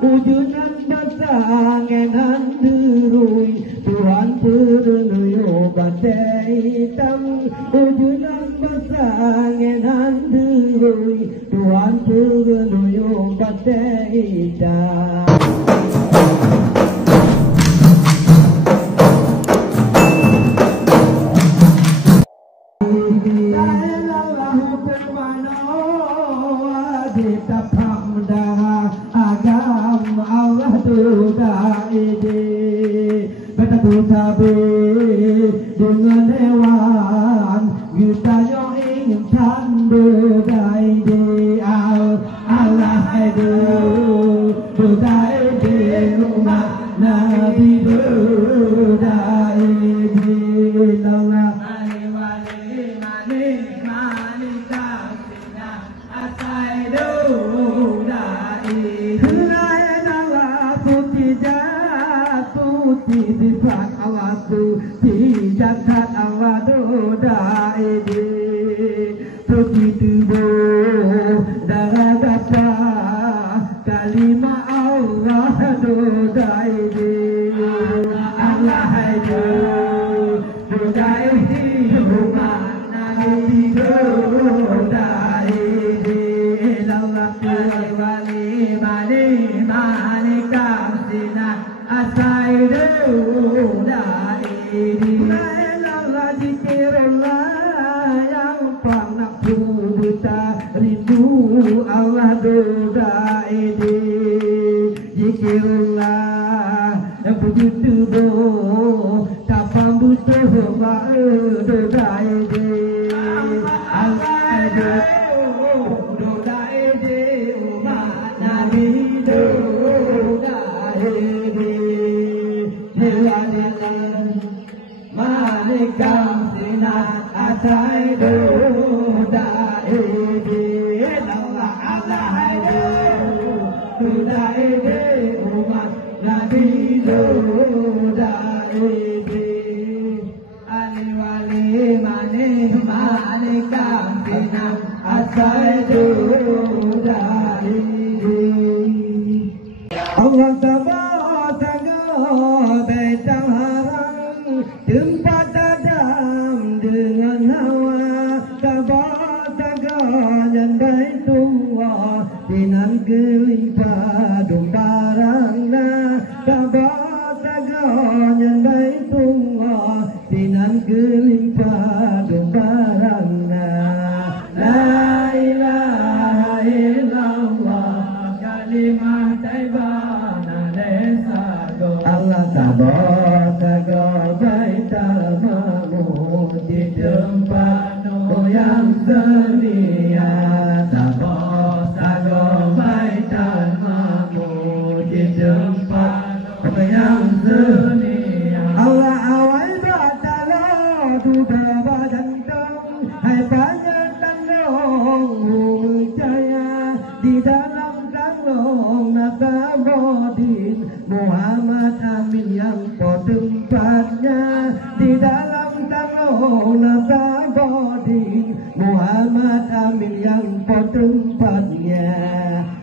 Wujudan bersangenan derui Tuhan bernuyo badai hitam Wujudan bersangenan derui Tuhan bernuyo badai hitam dengan hewan kita yang ingin tan berdai di Allah itu berdai di rumah Nabi berdai di Allah Jagat Allah doa ini begitu darah kata kalimah Allah doa ini Allah itu doa ini rumah Nabi doa ini Allah wali mani mani kasina asai doa ini rindu Allah doa ini zikirullah yang begitu kapan butuh doa ini Allah doa ini umat Nabi doa ini jelajalan manikam sinar asai doa ini doa ini umat Nabi doa ini ali wali mani mani kampina asai doa ini Allah tabaraka baitul haram tempat adam dengan hawa tabaraka dan baitullah dinan gelimpah dombarangna tabaraka dan baitullah dinan gelimpah dombarangna la ilaha illallah kalimah taibah nalesado Allah tabaraka baitul ma'mur di tempat yang selia tabaraka baitul ma'mur di tempat yang selia Allah awal batala sudah badantang hai banyak tandong percaya di dalam tandong Natabodin Muhammad Amin yang tempatnya di dalam tandong Natabodin Muhammad Amin yang tempatnya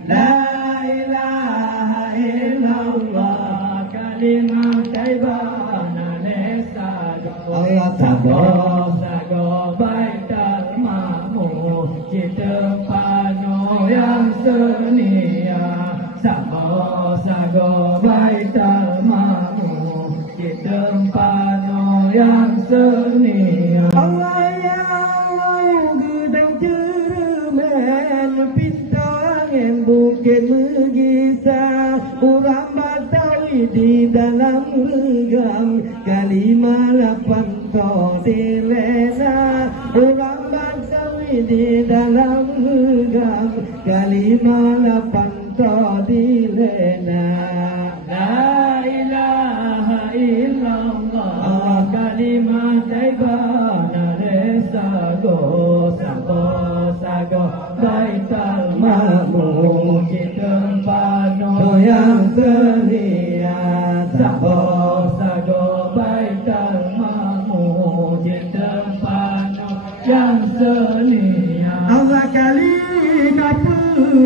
la ilaha illallah kalimah taibah nalesado Allah tabaraka baitul ma'mur di tempat yang selia tabaraka baitul ma'mur di tempat yang selia Allah yang gedang cermen bintang yang bukit menggisa orang Batawi di dalam regam kalimah lapan dilena orang Batawi di dalam regam kalimah lapan dilena yang selia, Sabo sago baital makmur di tempat yang selia. Allah kali kapu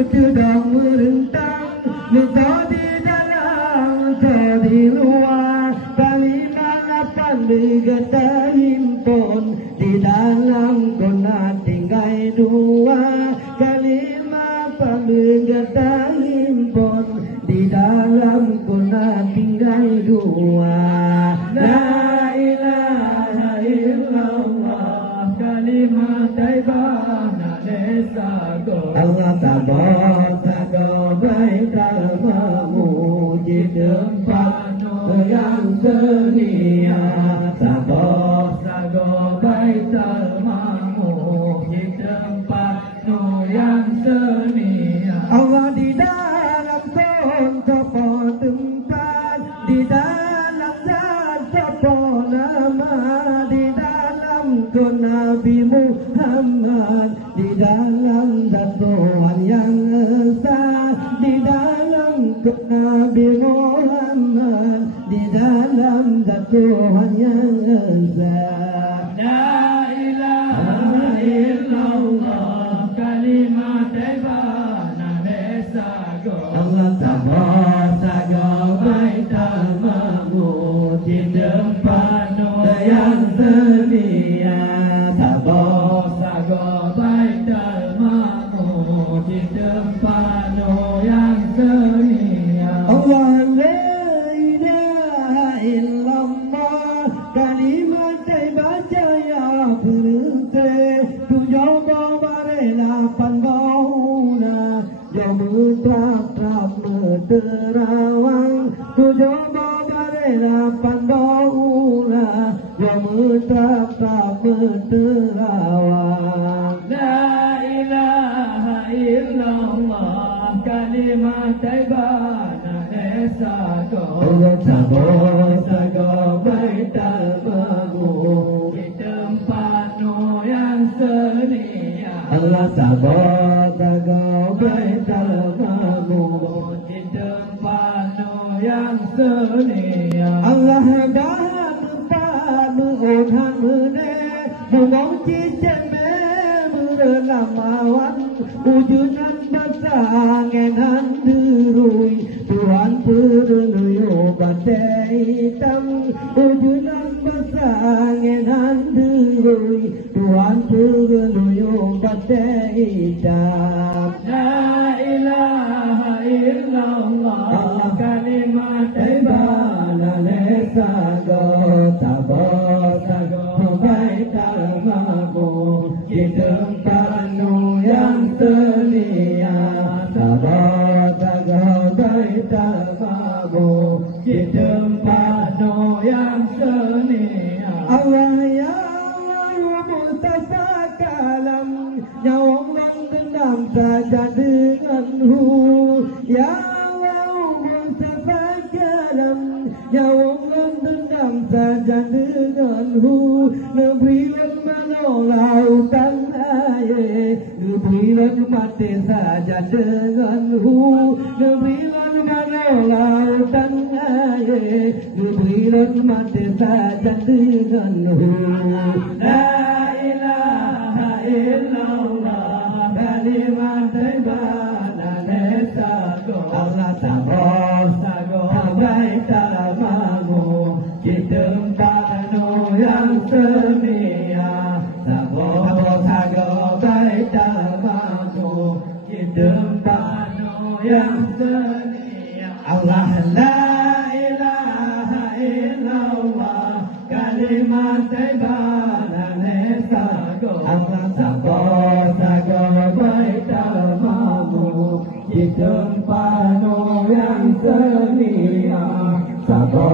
sedang merentang, entah di dalam, entah di luar. Kalimat lapan bergetar himpun, di dalam kona tinggal dua. Kalimat lapan bergetar himpun, di dalam kona tinggal dua. La ilaha illallah, kalimat taibah Allah sabar baital makmur di tempat yang selia. Sabar baital makmur di tempat yang selia. Allah di dalam tempat tempat, di dalam zat tempat nama, di dalam Nabi Muhammad, di dalam zat Tuhan yang esa, di dalam Nabi Muhammad, di dalam zat Tuhan yang esa. La ilaha illallah, kalimat taibah sago. Allah sabar baital makmur di tempat yang selia. Sago baital makmur di tempat yang selia. Allah la ilaha illallah, kalimat taibah jaya berhenti. Tujuh babare lapan bauna, yang bertrap-trap terawang. Tujuh babare lapan bauna, yang bertrap-trap terawang. La ilaha illallah, kalimat taibah sago. Allah sago baital makmur di tempat yang selia. Allah sago baital makmur di tempat yang selia. Allah dah tempat menguhan mene, mengong cincin berlamawan, wujudan bersangenan derui. Tuhan perluyo badai hitam, wujudan bersangenan derui. Tuhan perluyo badai hitam. La ilaha illallah, kalimat taibah sago. Sabar baital makmur di tempat yang selia. Sabar baital makmur di tempat yang selia. Allah ya Allah Mustafa kalam, nyawang lang dendam saja denganmu. Ya Allah Mustafa kalam, nyawang lang dendam saja denganmu. Negerilan mana lautan air, negerilan mati saja denganmu. Negerilan mana lautan air, negerilan mati saja denganmu. La ilaha illallah, kalimat taibah sago. Allah sago baital makmur di tempat yang selia. Sago baital makmur di tempat yang selia. Allah la ilaha illallah, kalimat taibah sago. Allah sago baital makmur di tempat yang selia. Sago